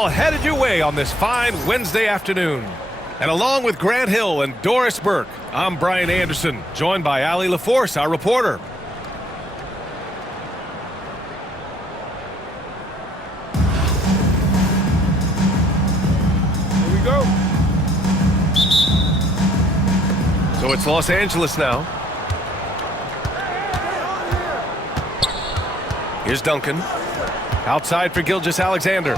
basketball headed your way on this fine Wednesday afternoon. And along with Grant Hill and Doris Burke, I'm Brian Anderson, joined by Allie LaForce, our reporter. Here we go. So it's Los Angeles now. Here's Duncan. Outside for Gilgeous-Alexander.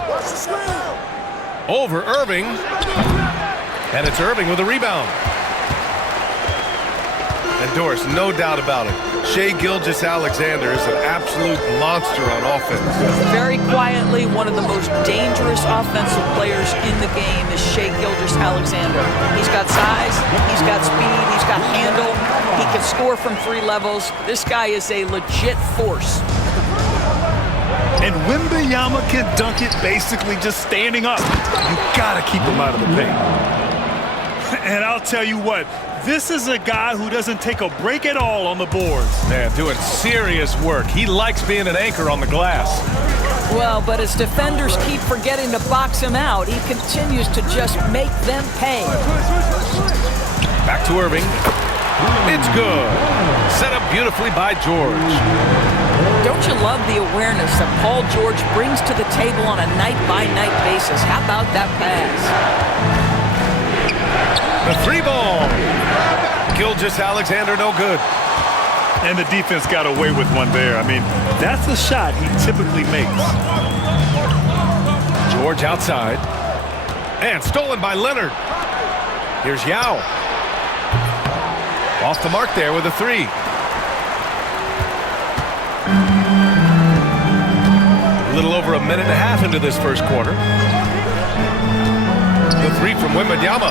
Over Irving. And it's Irving with a rebound. And Doris, no doubt about it, Shai Gilgeous-Alexander is an absolute monster on offense. Very quietly, one of the most dangerous offensive players in the game is Shai Gilgeous-Alexander. He's got size, he's got speed, he's got handle, he can score from 3 levels. This guy is a legit force. And Wembanyama can dunk it basically just standing up. You gotta keep him out of the paint. And I'll tell you what, this is a guy who doesn't take a break at all on the boards. Man, doing serious work. He likes being an anchor on the glass. Well, but as defenders keep forgetting to box him out, he continues to just make them pay. Back to Irving. It's good. Set up beautifully by George. Don't you love the awareness that Paul George brings to the table on a night-by-night basis? How about that pass? The 3-ball. Gilgeous-Alexander no good. And the defense got away with one there. I mean, that's the shot he typically makes. George outside. And stolen by Leonard. Here's Yao. Off the mark there with a 3. A little over a minute and a half into this first quarter. The 3 from Wembanyama.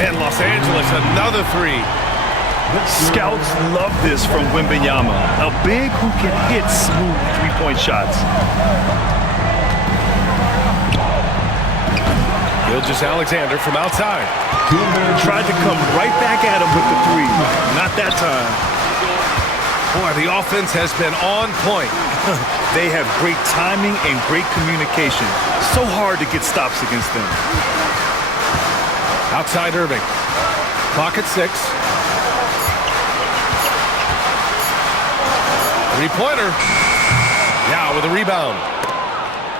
And Los Angeles, another 3. Scouts love this from Wembanyama. A big who can hit smooth three-point shots. Gilgeous-Alexander from outside. Tried to come right back at him with the 3. Not that time. Boy, the offense has been on point. They have great timing and great communication. So hard to get stops against them. Outside Irving. Clock at 6. 3-pointer. Yao with a rebound.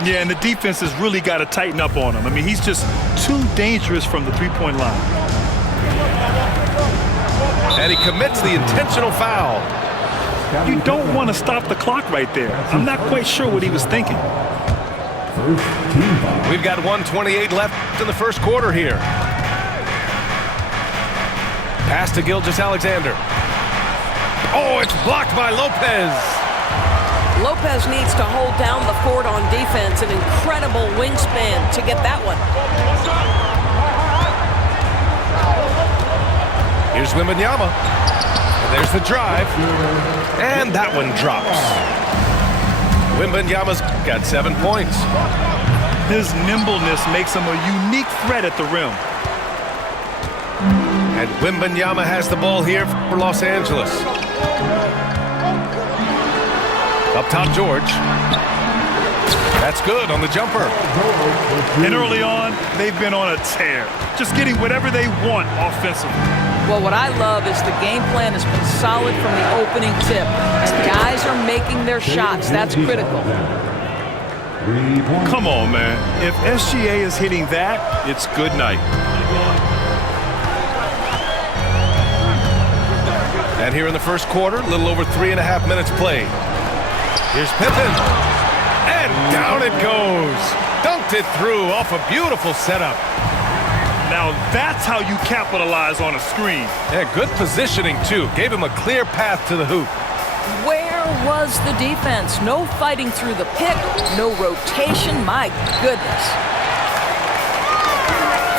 Yeah, and the defense has really got to tighten up on him. I mean, he's just too dangerous from the three-point line. And he commits the intentional foul. You don't want to stop the clock right there. I'm not quite sure what he was thinking. We've got 1:28 left in the first quarter here. Pass to Gilgeous-Alexander. Oh, it's blocked by Lopez. Lopez needs to hold down the fort on defense. An incredible wingspan to get that one. Here's Wembanyama. And there's the drive. And that one drops. Wembanyama's got 7 points. His nimbleness makes him a unique threat at the rim. And Wembanyama has the ball here for Los Angeles. Up top, George. That's good on the jumper. And early on, they've been on a tear. Just getting whatever they want offensively. Well, what I love is the game plan has been solid from the opening tip. And guys are making their shots. That's critical. Come on, man. If SGA is hitting that, it's good night. And here in the first quarter, a little over 3.5 minutes played. Here's Pippen. And down it goes. Dunked it through off a beautiful setup. Now that's how you capitalize on a screen. Yeah, good positioning, too. Gave him a clear path to the hoop. Where was the defense? No fighting through the pick, no rotation. My goodness.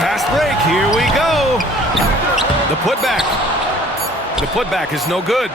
Fast break. Here we go. The putback. The putback is no good.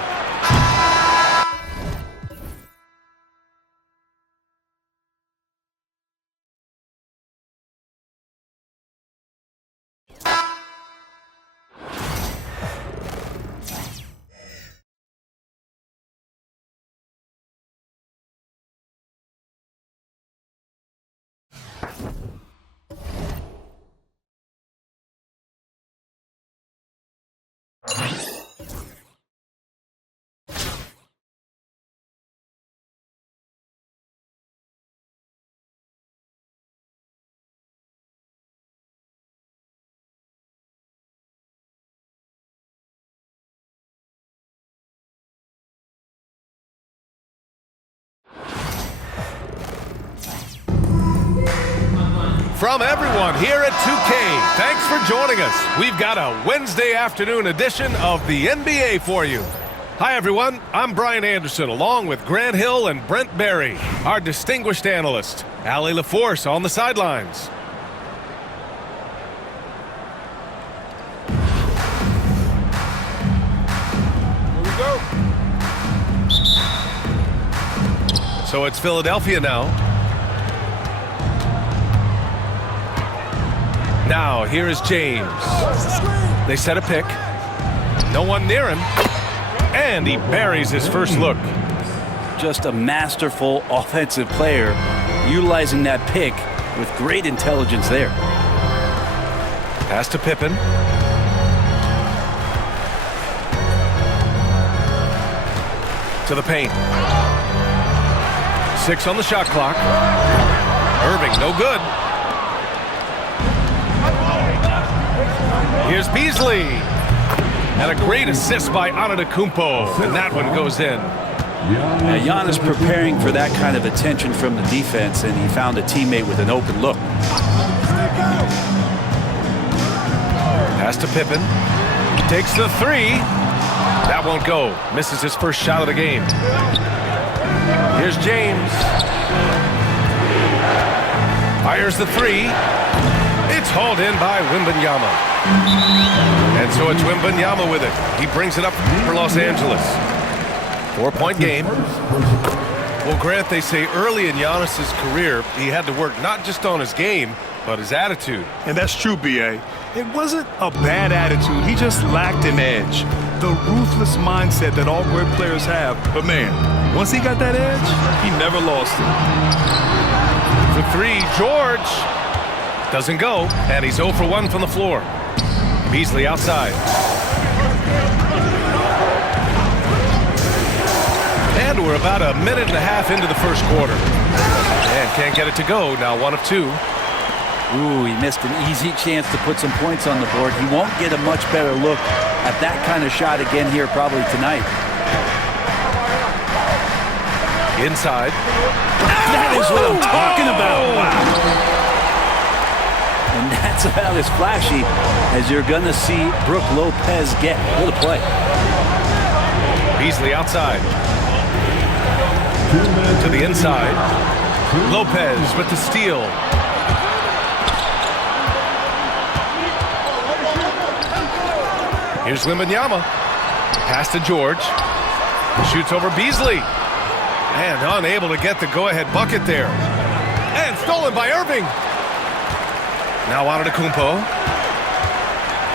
from everyone here at 2K. Thanks for joining us. We've got a Wednesday afternoon edition of the NBA for you. Hi, everyone. I'm Brian Anderson, along with Grant Hill and Brent Barry, our distinguished analyst. Allie LaForce on the sidelines. Here we go. So it's Philadelphia now. Now, here is James. They set a pick. No one near him. And he buries his first look. Just a masterful offensive player, utilizing that pick with great intelligence there. Pass to Pippen. To the paint. 6 on the shot clock. Irving, no good. Here's Beasley. And a great assist by Antetokounmpo. And that one goes in. Now, Giannis preparing for that kind of attention from the defense, and he found a teammate with an open look. Pass to Pippen. Takes the 3. That won't go. Misses his first shot of the game. Here's James. Fires the 3. It's hauled in by Wembanyama. And so it's Wembanyama with it. He brings it up for Los Angeles. 4-point game. Well, Grant, they say early in Giannis's career, he had to work not just on his game, but his attitude. And that's true, B.A. It wasn't a bad attitude. He just lacked an edge. The ruthless mindset that all great players have. But, man, once he got that edge, he never lost it. For 3, George. Doesn't go, and he's 0 for 1 from the floor. Beasley outside. And we're about a minute and a half into the first quarter. And can't get it to go. Now 1 of 2. Ooh, he missed an easy chance to put some points on the board. He won't get a much better look at that kind of shot again here probably tonight. Inside. That is what I'm talking about. Wow. And that's about as flashy as you're going to see Brook Lopez get. What a play. Beasley outside. To the inside. Lopez with the steal. Here's Wembanyama. Pass to George. Shoots over Beasley. And unable to get the go-ahead bucket there. And stolen by Irving. Now Antetokounmpo.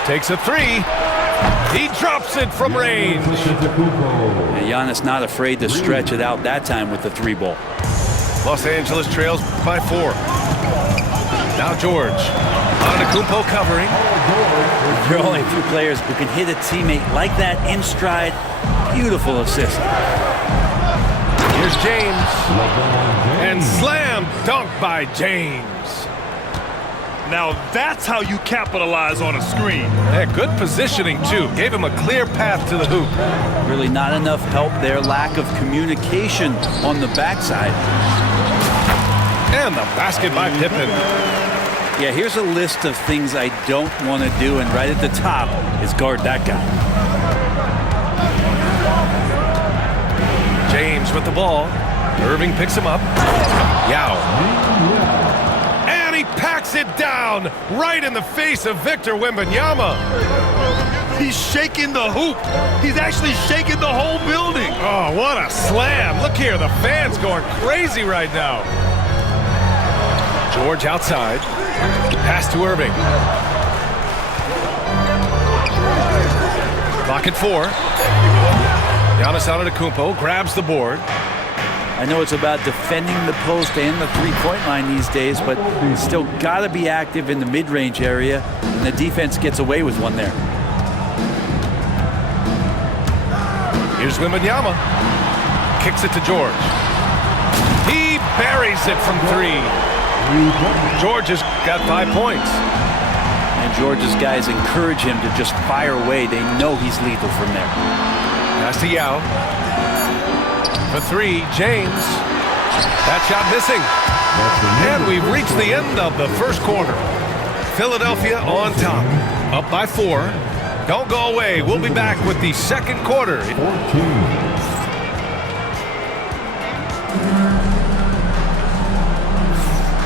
Takes a 3. He drops it from range. And Giannis not afraid to stretch it out that time with the 3-ball. Los Angeles trails by 4. Now George. Antetokounmpo covering. There are only a few players who can hit a teammate like that in stride. Beautiful assist. Here's James. And slam dunk by James. Now that's how you capitalize on a screen. Yeah, good positioning, too. Gave him a clear path to the hoop. Really not enough help there. Lack of communication on the backside. And the basket by Pippen. Yeah, here's a list of things I don't want to do, and right at the top is guard that guy. James with the ball. Irving picks him up. Yao. And he packs it down right in the face of Victor Wembanyama. He's shaking the hoop. He's actually shaking the whole building. Oh, what a slam. Look here, the fans going crazy right now. George outside. Pass to Irving. Clock at 4. Giannis Antetokounmpo grabs the board. I know it's about defending the post and the three-point line these days, but still got to be active in the mid-range area, and the defense gets away with one there. Here's Wembanyama. Kicks it to George. He buries it from 3. George has got 5 points. And George's guys encourage him to just fire away. They know he's lethal from there. Pass to Yao. For 3, James. That shot missing. And we've reached the end of the first quarter. Philadelphia on top, up by 4. Don't go away. We'll be back with the second quarter.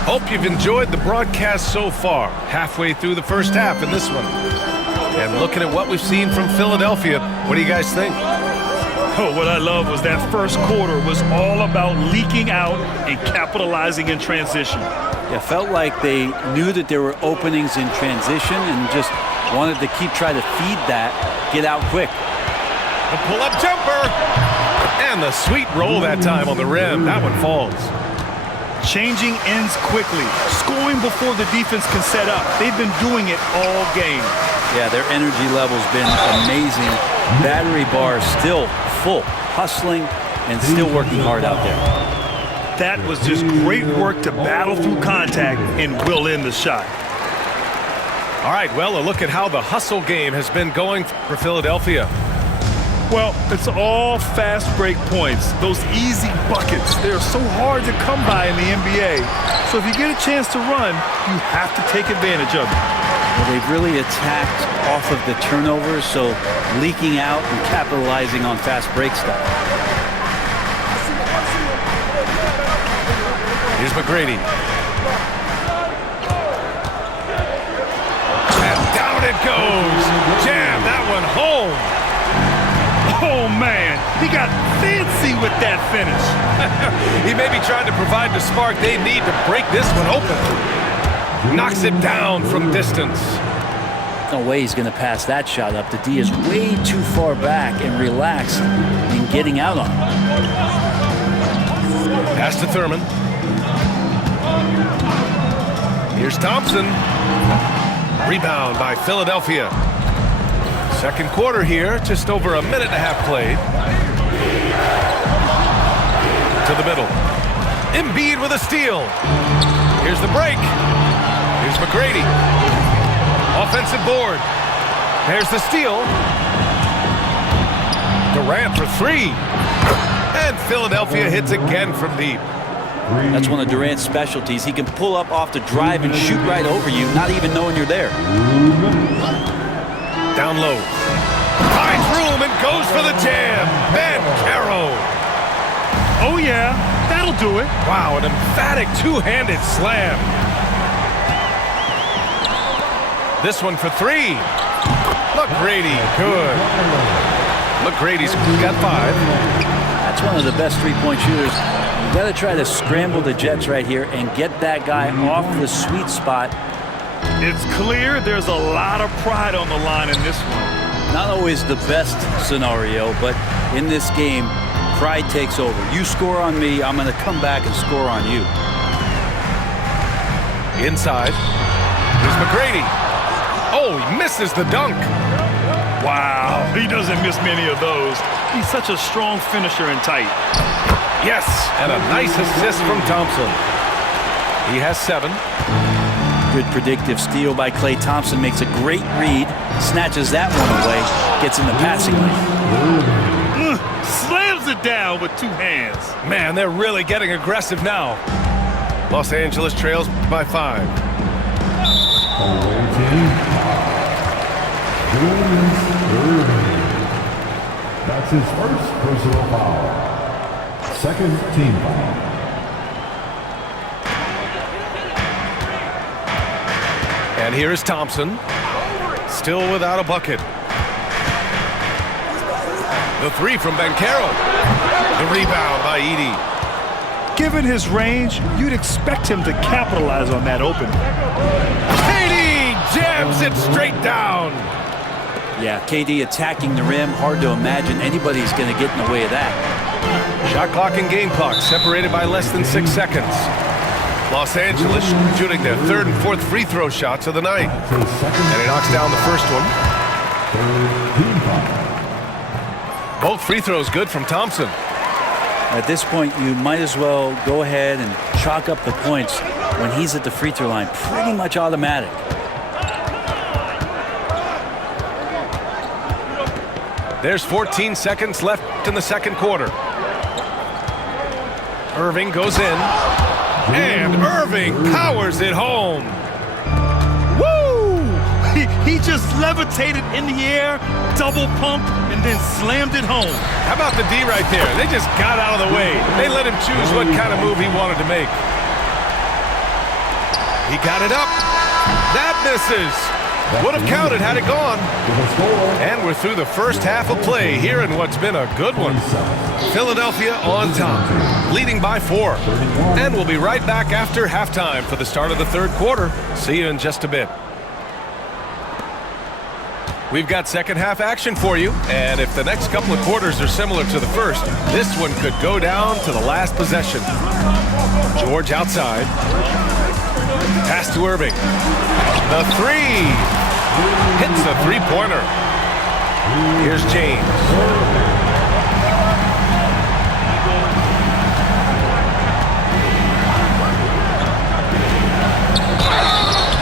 Hope you've enjoyed the broadcast so far. Halfway through the first half in this one. And looking at what we've seen from Philadelphia, what do you guys think? Oh, what I love was that first quarter was all about leaking out and capitalizing in transition. Yeah, felt like they knew that there were openings in transition and just wanted to keep trying to feed that, get out quick. The pull-up jumper. And the sweet roll that time on the rim. That one falls. Changing ends quickly, scoring before the defense can set up. They've been doing it all game. Yeah, their energy level's been amazing. Battery bar still full, hustling and still working hard out there. That was just great work to battle through contact and will in the shot. All right, well, a look at how the hustle game has been going for Philadelphia. Well, it's all fast break points, those easy buckets. They're so hard to come by in the NBA. So if you get a chance to run, you have to take advantage of it. Well, they've really attacked off of the turnovers, so leaking out and capitalizing on fast break stuff. Here's McGrady. And down it goes. Jam that one home. Oh, man, he got fancy with that finish. He may be trying to provide the spark they need to break this one open. Knocks it down from distance. No way he's going to pass that shot up. The D is way too far back and relaxed in getting out on him. Pass to Thurman. Here's Thompson. Rebound by Philadelphia. Second quarter here, just over a minute and a half played. To the middle. Embiid with a steal. Here's the break. Here's McGrady. Offensive board. There's the steal. Durant for 3. And Philadelphia hits again from deep. That's one of Durant's specialties. He can pull up off the drive and shoot right over you, not even knowing you're there. Down low. Finds room and goes for the jam. Banchero. Oh, yeah, that'll do it. Wow, an emphatic two-handed slam. This one for 3. McGrady, good. McGrady's got 5. That's one of the best three-point shooters. You got to try to scramble the Jets right here and get that guy off the sweet spot. It's clear there's a lot of pride on the line in this one. Not always the best scenario, but in this game, pride takes over. You score on me, I'm going to come back and score on you. Inside. Here's McGrady. Oh, he misses the dunk. Wow, he doesn't miss many of those. He's such a strong finisher and tight. Yes, and a nice assist from Thompson. He has 7. Good predictive steal by Klay Thompson. Makes a great read. Snatches that one away. Gets in the passing lane. Slams it down with 2 hands. Man, they're really getting aggressive now. Los Angeles trails by 5. That's his first personal foul. Second team foul. And here is Thompson. Still without a bucket. The 3 from Banchero. The rebound by Edey. Given his range, you'd expect him to capitalize on that opening. KD jams it straight down. Yeah, KD attacking the rim. Hard to imagine anybody's going to get in the way of that. Shot clock and game clock separated by less than 6 seconds. Los Angeles shooting their 3rd and 4th free throw shots of the night. And he knocks down the first one. Both free throws good from Thompson. At this point, you might as well go ahead and chalk up the points when he's at the free throw line. Pretty much automatic. There's 14 seconds left in the second quarter. Irving goes in. And Irving powers it home. Woo! He just levitated in the air, double pump, and then slammed it home. How about the D right there? They just got out of the way. They let him choose what kind of move he wanted to make. He got it up. That misses. Would have counted had it gone. And we're through the first half of play here in what's been a good one. Philadelphia on top, leading by 4. And we'll be right back after halftime for the start of the third quarter. See you in just a bit. We've got second half action for you, and if the next couple of quarters are similar to the first, this one could go down to the last possession. George outside. Pass to Irving. The 3. Hits a three-pointer. Here's James.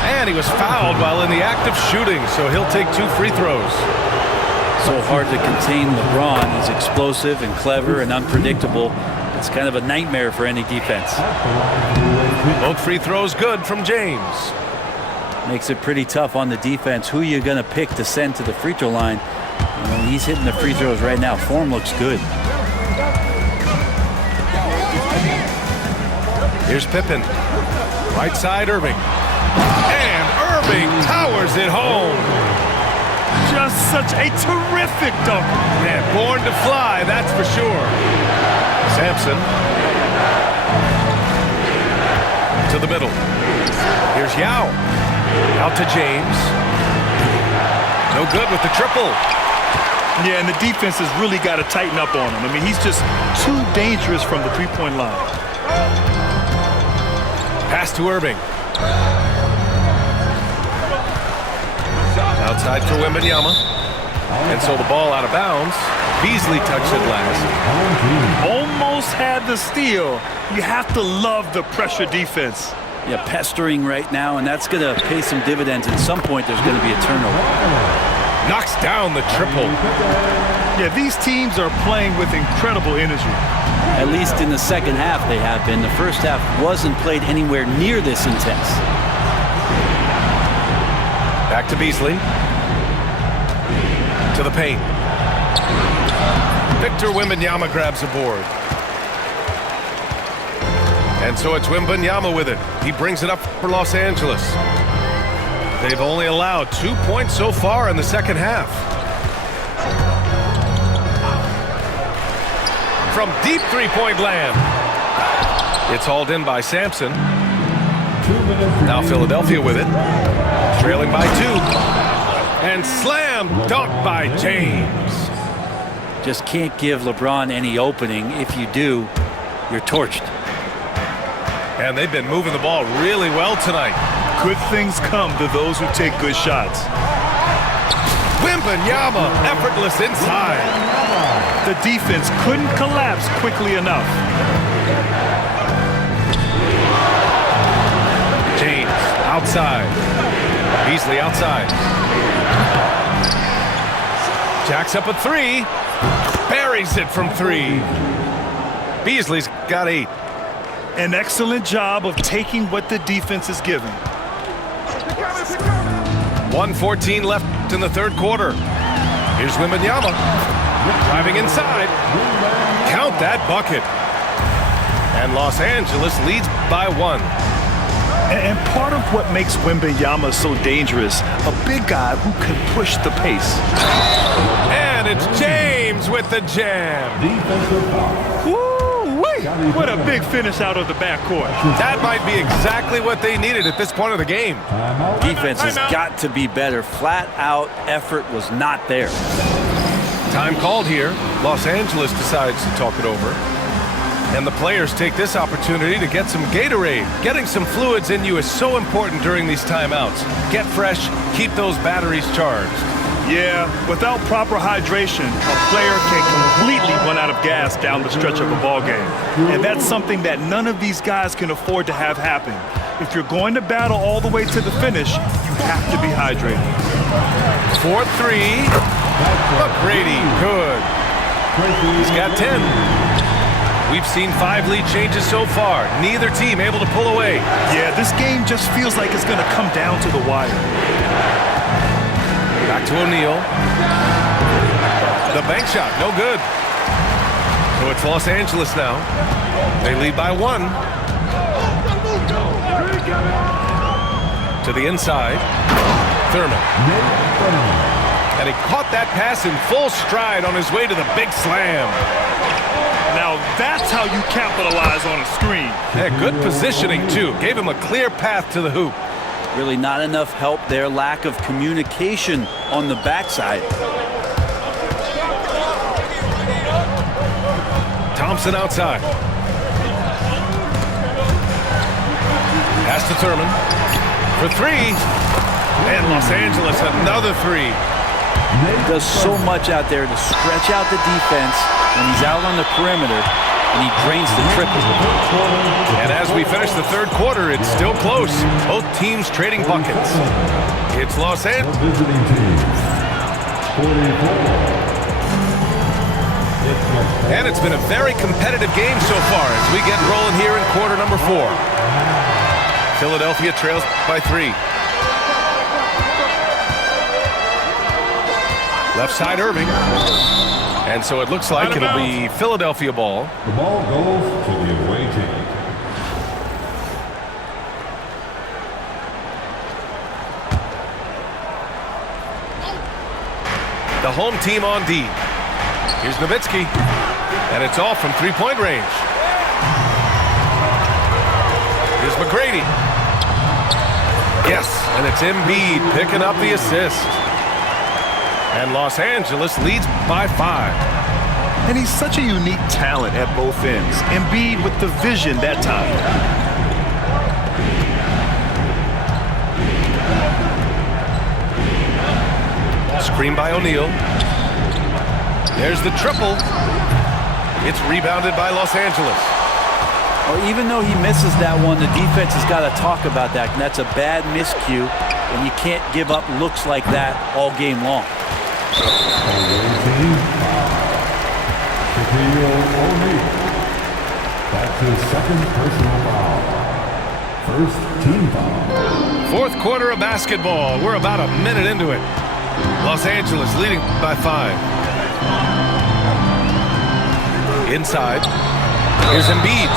And he was fouled while in the act of shooting, so he'll take 2 free throws. So hard to contain LeBron. He's explosive and clever and unpredictable. It's kind of a nightmare for any defense. Both free throws good from James. Makes it pretty tough on the defense. Who you going to pick to send to the free throw line? You know, he's hitting the free throws right now. Form looks good. Here's Pippen. Right side, Irving. And Irving powers it home. Just such a terrific dunk. Man, born to fly, that's for sure. Sampson. To the middle. Here's Yao. Out to James. No good with the triple. Yeah, and the defense has really got to tighten up on him. I mean, he's just too dangerous from the three-point line. Pass to Irving. Outside for Wembanyama. And so the ball out of bounds. Beasley touched it last. Almost had the steal. You have to love the pressure defense. Yeah, pestering right now, and that's going to pay some dividends. At some point, there's going to be a turnover. Knocks down the triple. Yeah, these teams are playing with incredible energy. At least in the second half, they have been. The first half wasn't played anywhere near this intense. Back to Beasley. To the paint. Victor Wembanyama grabs a board. And so it's Wembanyama with it. He brings it up for Los Angeles. They've only allowed 2 points so far in the second half. From deep three-point land. It's hauled in by Sampson. Now Philadelphia with it. Trailing by 2. And slam dunk by James. Just can't give LeBron any opening. If you do, you're torched. And they've been moving the ball really well tonight. Good things come to those who take good shots. Wembanyama, effortless inside. The defense couldn't collapse quickly enough. James outside. Beasley outside. Jacks up a 3. Buries it from 3. Beasley's got 8. An excellent job of taking what the defense is giving. 1:14 left in the third quarter. Here's Wembanyama. Driving inside. Count that bucket. And Los Angeles leads by 1. And part of what makes Wembanyama so dangerous, a big guy who can push the pace. And it's James with the jam. Woo-wee! What a big finish out of the backcourt. That might be exactly what they needed at this point of the game. Defense has got to be better. Flat out effort was not there. Time called here. Los Angeles decides to talk it over. And the players take this opportunity to get some Gatorade. Getting some fluids in you is so important during these timeouts. Get fresh, keep those batteries charged. Yeah, without proper hydration, a player can completely run out of gas down the stretch of a ball game. And that's something that none of these guys can afford to have happen. If you're going to battle all the way to the finish, you have to be hydrated. 4-3. McGrady, good. He's got 10. We've seen 5 lead changes so far. Neither team able to pull away. Yeah, this game just feels like it's going to come down to the wire. Back to O'Neal. The bank shot, no good. So it's Los Angeles now. They lead by 1. To the inside. Thurman. And he caught that pass in full stride on his way to the big slam. Now that's how you capitalize on a screen. Yeah, good positioning, too. Gave him a clear path to the hoop. Really not enough help there. Lack of communication on the backside. Thompson outside. Pass to Thurman. For 3. And Los Angeles, another 3. Does so much out there to stretch out the defense when he's out on the perimeter, and he drains the triple. And as we finish the third quarter, it's still close. Both teams trading buckets. It's Los Angeles. Visiting team. 44. And it's been a very competitive game so far as we get rolling here in quarter number 4. Philadelphia trails by 3. Left side Irving. And so it looks like it'll be Philadelphia ball. The ball goes to the away team. The home team on D. Here's Nowitzki. And it's off from 3-point range. Here's McGrady. Yes, and it's Embiid picking up the assist. And Los Angeles leads by 5. And he's such a unique talent at both ends. Embiid with the vision that time. Screen by O'Neal. There's the triple. It's rebounded by Los Angeles. Well, even though he misses that one, the defense has got to talk about that. And that's a bad miscue, and you can't give up looks like that all game long. Shaquille O'Neal. That's his second personal foul. First team foul. Fourth quarter of basketball. We're about a minute into it. Los Angeles leading by 5. Inside. Here's Embiid.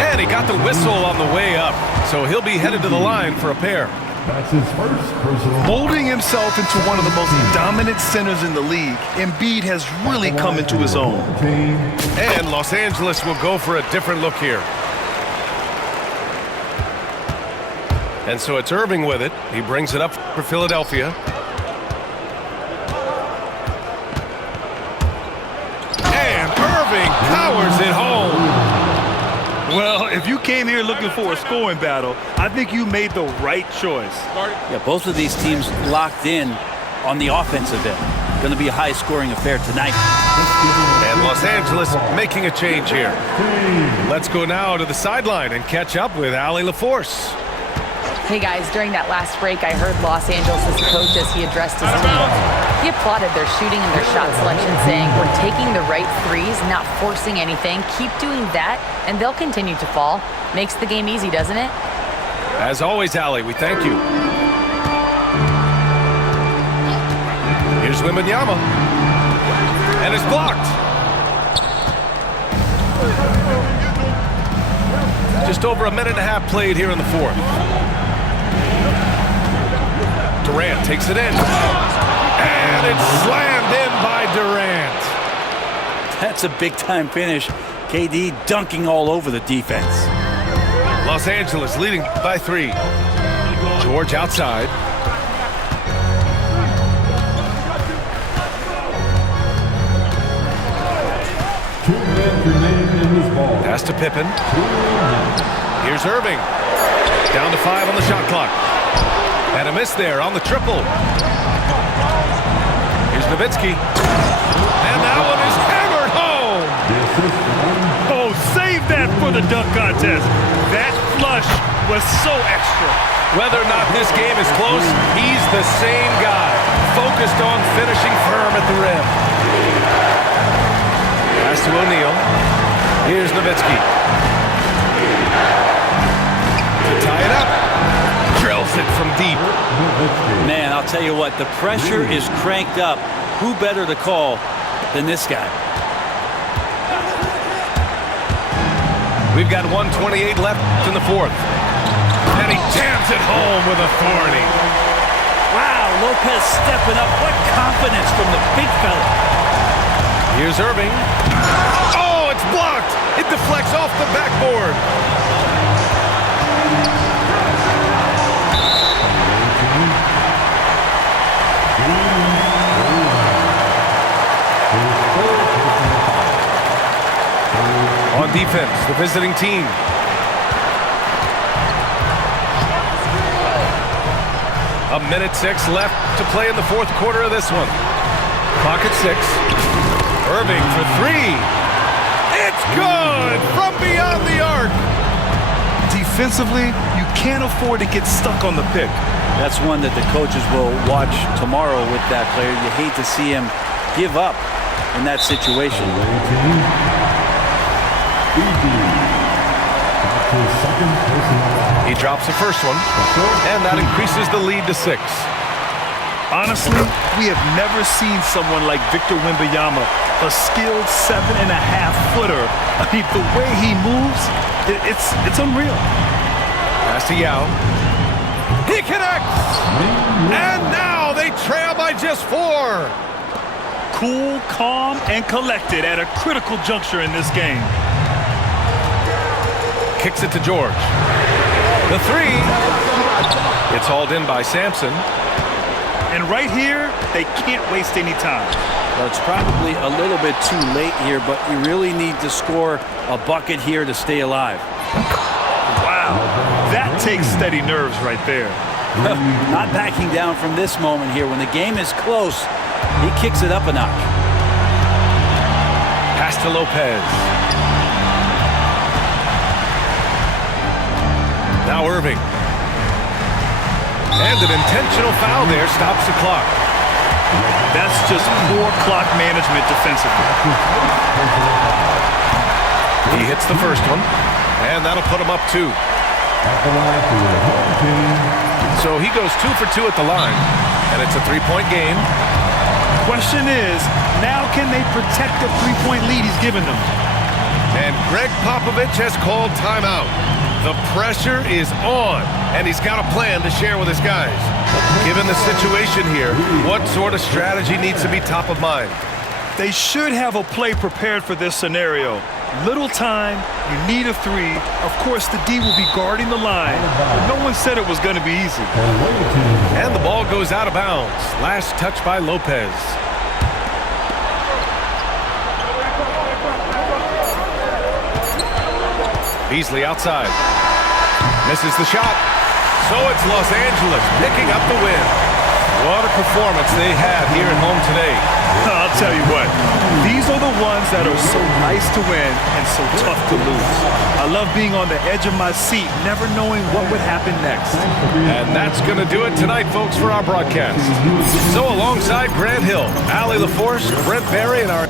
And he got the whistle on the way up. So he'll be headed to the line for a pair. That's his first personal. Molding himself into one of the most dominant centers in the league, Embiid has really come into his own. And Los Angeles will go for a different look here. And so it's Irving with it. He brings it up for Philadelphia. And Irving powers it home. Well, if you came here looking for a scoring battle, I think you made the right choice. Yeah, both of these teams locked in on the offensive end. Going to be a high-scoring affair tonight. And Los Angeles making a change here. Let's go now to the sideline and catch up with Allie LaForce. Hey guys, during that last break, I heard Los Angeles' coach as he addressed his team. He applauded their shooting and their shot selection, saying, "We're taking the right threes, not forcing anything. Keep doing that, and they'll continue to fall." Makes the game easy, doesn't it? As always, Allie, we thank you. Here's Wembanyama. And it's blocked. Just over a minute and a half played here in the fourth. Durant takes it in. And it's slammed in by Durant. That's a big-time finish. KD dunking all over the defense. Los Angeles leading by 3. George outside. Pass to Pippen. Here's Irving. Down to 5 on the shot clock. And a miss there on the triple. Here's Nowitzki. And that one is hammered home. Oh, save that for the dunk contest. That flush was so extra. Whether or not this game is close, he's the same guy. Focused on finishing firm at the rim. Pass to O'Neal. Here's Nowitzki. To tie it up. Drills it from deep. Man, I'll tell you what, the pressure is cranked up. Who better to call than this guy? We've got 1:28 left in the fourth. And he jams it home with authority. Wow, Lopez stepping up. What confidence from the big fella. Here's Irving. Oh, it's blocked. It deflects off the backboard. On defense, the visiting team. A minute 6 left to play in the fourth quarter of this one. Clock at 6. Irving for 3. It's good from beyond the arc. Defensively, you can't afford to get stuck on the pick. That's one that the coaches will watch tomorrow with that player. You hate to see him give up in that situation. He drops the first one, and that increases the lead to 6. Honestly, we have never seen someone like Victor Wembanyama, a skilled 7.5-footer. I mean, the way he moves, it's unreal. Pass to Yao. He connects! And now they trail by just 4. Cool, calm, and collected at a critical juncture in this game. Kicks it to George. The 3. It's hauled in by Sampson. And right here, they can't waste any time. Well, it's probably a little bit too late here, but you really need to score a bucket here to stay alive. Wow, that takes steady nerves right there. Not backing down from this moment here. When the game is close, he kicks it up a notch. Pass to Lopez. Now Irving. And an intentional foul there stops the clock. That's just poor clock management defensively. He hits the first one, and that'll put him up 2. So he goes 2 for 2 at the line, and it's a 3-point game. Question is, now can they protect the 3-point lead he's given them? And Greg Popovich has called timeout. The pressure is on, and he's got a plan to share with his guys. Given the situation here, what sort of strategy needs to be top of mind? They should have a play prepared for this scenario. Little time, you need a 3. Of course, the D will be guarding the line, but no one said it was going to be easy. And the ball goes out of bounds. Last touch by Lopez. Beasley outside. Misses the shot. So it's Los Angeles picking up the win. What a performance they had here at home today. I'll tell you what, these are the ones that are so nice to win and so tough to lose. I love being on the edge of my seat, never knowing what would happen next. And that's going to do it tonight, folks, for our broadcast. So alongside Grant Hill, Allie LaForce, Brent Barry, and our